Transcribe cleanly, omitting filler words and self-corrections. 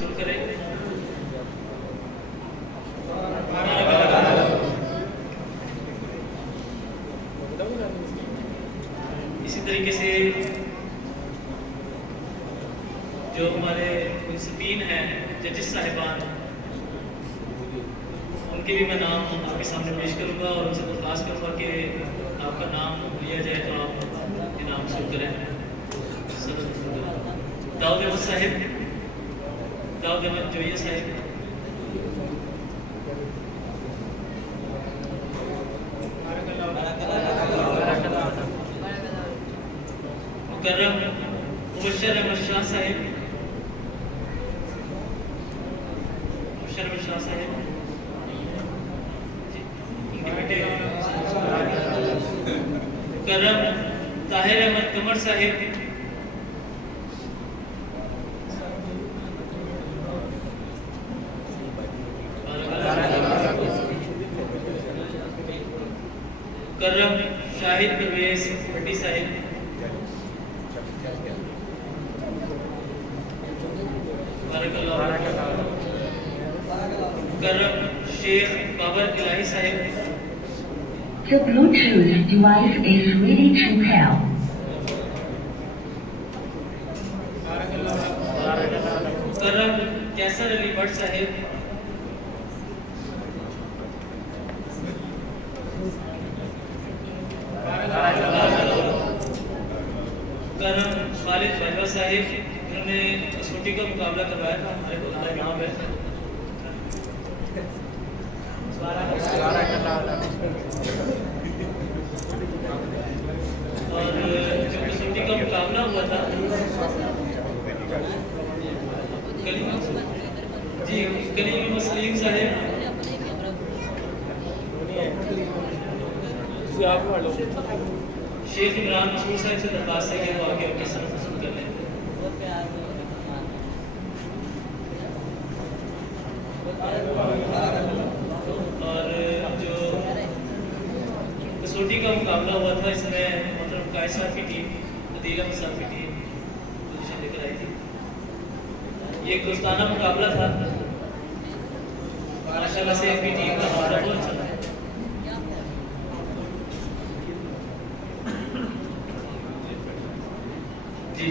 वसूल करे। इसी तरीके से जो हमारे मुंसिफीन हैं, जजिस साहिबान, उनके भी मैं नाम आपके सामने पेश करूंगा और उनसे दरख्वास्त करूंगा कि आपका नाम लिया जाए तो आप इनाम वसूल करें। दाऊद अहमद साहिब, दाऊद अहमद जोइया साहिब, मुकर्रम मुबशर अहमद शाह साहिब, मुबशर अहमद शाह साहिब, उनके बेटे मुकर्रम ताहिर अहमद कमर साहिब, मुकर्रम शाहिद परवेज भट्टी साहिब, मुकर्रम शेख बाबर इलाही Sahib, The Bluetooth device is ready to pair. मुकर्रम कैसर अली भट्ट साहिब, मुकर्रम खालिद बाजवा साहिब, उन्होंने स्कूटी का मुकाबला करवाया था हमारे गाँव में। और जो कसौटी का मुकाबला हुआ था कलीम मसलीम साहिब, शेख इमरान मसूद साहिब से दरख्वास्त है कि वो आगे अपनी सनद वसूल कर लें। और जो कसौटी का मुकाबला हुआ था इसमें मतलब कायस साहब की टीम, अदील अहमद साहब की टीम पोजीशन लेकर आई थी। ये एक दोस्ताना मुकाबला था, माशाल्लाह से इनकी टीम का हमारा बहुत अच्छा था। जी